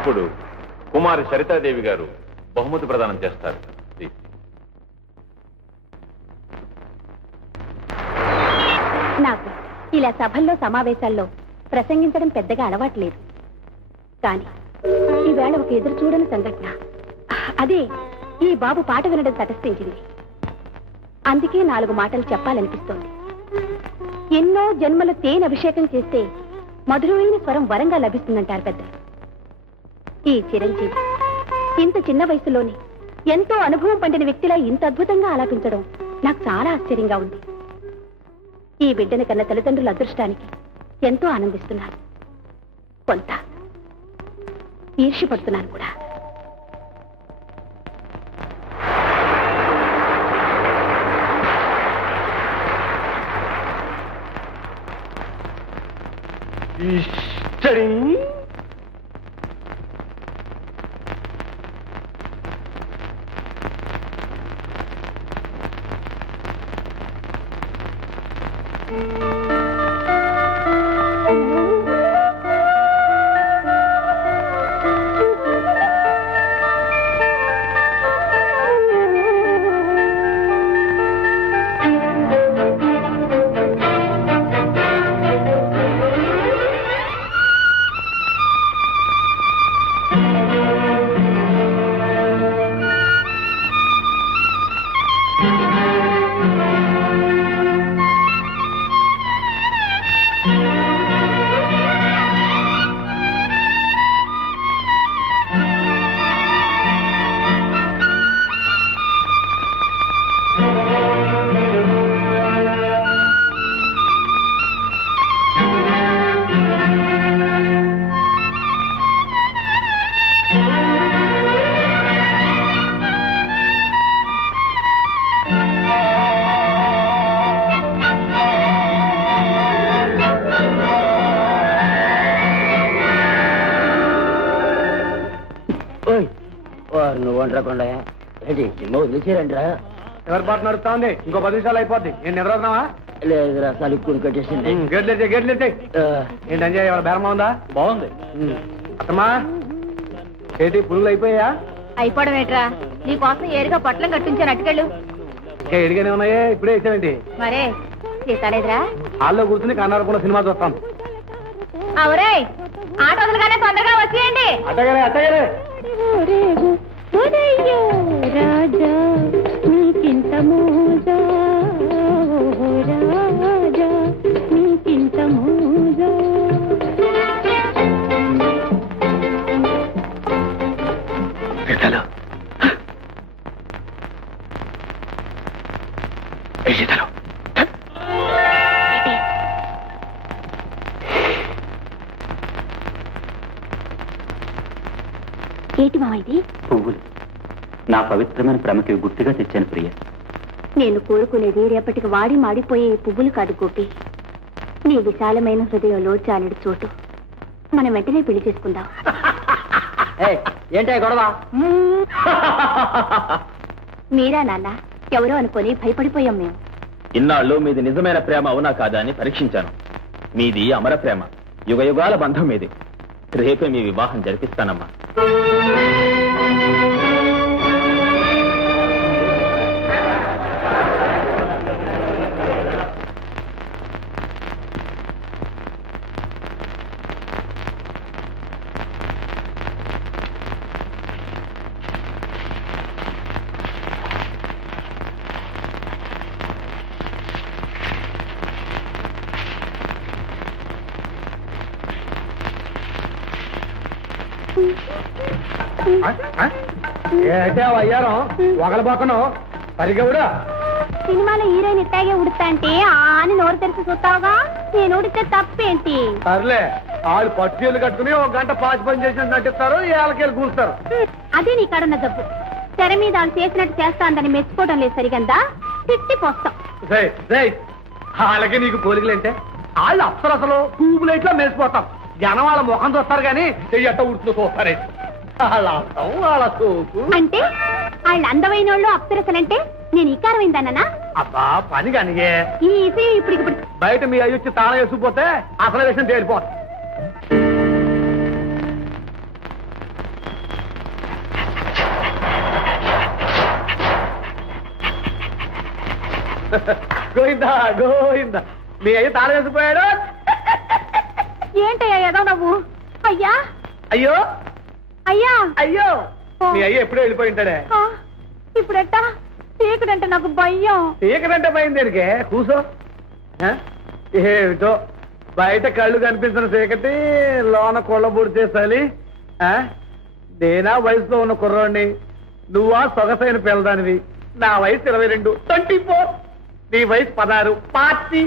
ఇప్పుడు కుమారి సరితాదేవి గారు బహుమతి ప్రదానం చేస్తారు. నాకు ఇలా సభల్లో సమావేశాల్లో ప్రసంగించడం పెద్దగా అలవాట్లేదు. కానీ ఈవేళ ఒక ఎదురు చూడని సంఘటన, అదే ఈ బాబు పాట వినడం తటస్థించింది. అందుకే 4 మాటలు చెప్పాలనిపిస్తోంది. ఎన్నో జన్మల తేనె అభిషేకం చేస్తే మధురమైన స్వరం వరంగా లభిస్తుందంటారు పెద్దలు. ఈ చిరంజీవి ఇంత చిన్న వయసులోనే ఎంతో అనుభవం పండిన వ్యక్తిలా ఇంత అద్భుతంగా ఆలాపించడం నాకు చాలా ఆశ్చర్యంగా ఉంది. ఈ బిడ్డని కన్న తల్లిదండ్రుల అదృష్టానికి ఎంతో ఆనందిస్తున్నాను. కొంత ఈర్ష్యపడుతున్నాను కూడా. నువ్వు వంటకుండా సినిమా వదిలేసారంటరా? ఎవరి పాట నడుస్తా ఉంది? ఇంకో 10 నిమిషాలు అయిపోద్ది. నేను నిద్రవుతున్నావా? లేదురా, సలుక్కుని కట్టేసింది. గేట్లు ఏంటి అంజయ్, ఎవరి బేరమా ఉందా? బాగుంది. అత్తమ్మా ఏంటి పురుగులు అయిపోయా? అయిపోవడం ఏంట్రా, నీకోసం ఏరుగా పొట్లం కట్టించాను. అటుకెళ్ళు. ఇంకా ఎడిగానే ఉన్నాయే, ఇప్పుడే ఇచ్చావేంటి? మరే చేస్తాలేదురా. హాల్లో కూర్చుని కన్నారకుండా సినిమా చూస్తాం. అవరే ఆట వదలగానే తొందరగా వచ్చేయండి. అట్టగానే అట్టగానే. రాజా నీకింత మోజా, రాజా నీకింత మోజా. ఏంటి మామ ఇది? పువ్వులు. నా పవిత్రమైన ప్రేమకి గుర్తుగా తెచ్చాను ప్రియ. నేను కోరుకునేది రేపటికి వాడి మాడిపోయే పువ్వులు కాదు గోపి. నీ విశాలమైన హృదయంలో చాలెడు చోటు. మనం వెంటనే పెళ్లి చేసుకుందాం. ఏంటే గొడవ? మీరా నాన్న? ఎవరో అనుకొని భయపడిపోయాం మేము. ఇన్నాళ్ళు మీది నిజమైన ప్రేమ అవునా కాదా అని పరీక్షించాను. మీది అమర ప్రేమ, యుగ యుగాల బంధం మీది. రేపే మీ వివాహం జరిపిస్తానమ్మా. ఏంటే అయ్యారం ఒకలబోకను సరిగవుడా? సినిమాలో హీరోయిన్ ఇట్టాగే ఉడుతా అంటే అని నోరు తెరిచి చూస్తావుగా. నేను ఉడితే తప్పేంటి? సర్లే, వాళ్ళు పట్టుచీలు కట్టుకుని 1 గంట పాచి పని చేసినట్టు నటిస్తారు, ఏళ్ళకెళ్ళి కూర్చుతారు. అదే నీ కాడున్న జబ్బు. తెర మీద వాళ్ళు చేసినట్టు చేస్తాందని మెచ్చుకోవడం లేదు సరిగందా, తిట్టిపోస్తాం. వాళ్ళకి నీకు పోలికలంటే వాళ్ళు అసలు ట్యూబ్లైట్లో మెరిసిపోతాం. జనం వాళ్ళ ముఖం చూస్తారు కానీ చెయ్యట్ట ఉడుతూ చూస్తారే. వాళ్ళ చూపు అంటే వాళ్ళు అందమైన వాళ్ళు అప్సరసలంటే నేను ఇకారమైందన్నా? అబ్బా పని కానిగే. ఈ ఇప్పుడు బయట మీ అయ్యి వచ్చి తాళం వేసుకుపోతే అసలు విషయం తేలిపోతుంది. గోయిందా గోయిందా మీ అయ్య తాళం వేసిపోయాడు. ఏంటయ్యా ఏదో నువ్వు? అయ్యా అయ్యో అయ్యా అయ్యో మీ అయ్య ఎప్పుడో వెళ్ళిపోయి ఉంటాడే. ఇప్పుడెట్టా? చీకటంటే నాకు భయం. చీకటంటే భయం దేనికే? కూసో. ఏమిటో బయట కళ్ళు కనిపించిన చీకటి, లోన కొళ్ళబూడి చేసాలి. నేనా వయసులో ఉన్న కుర్రోడిని, నువ్వా సొగసైన పిల్లదానివి. నా వయసు 22, 24. నీ వయసు 16, పార్టీ.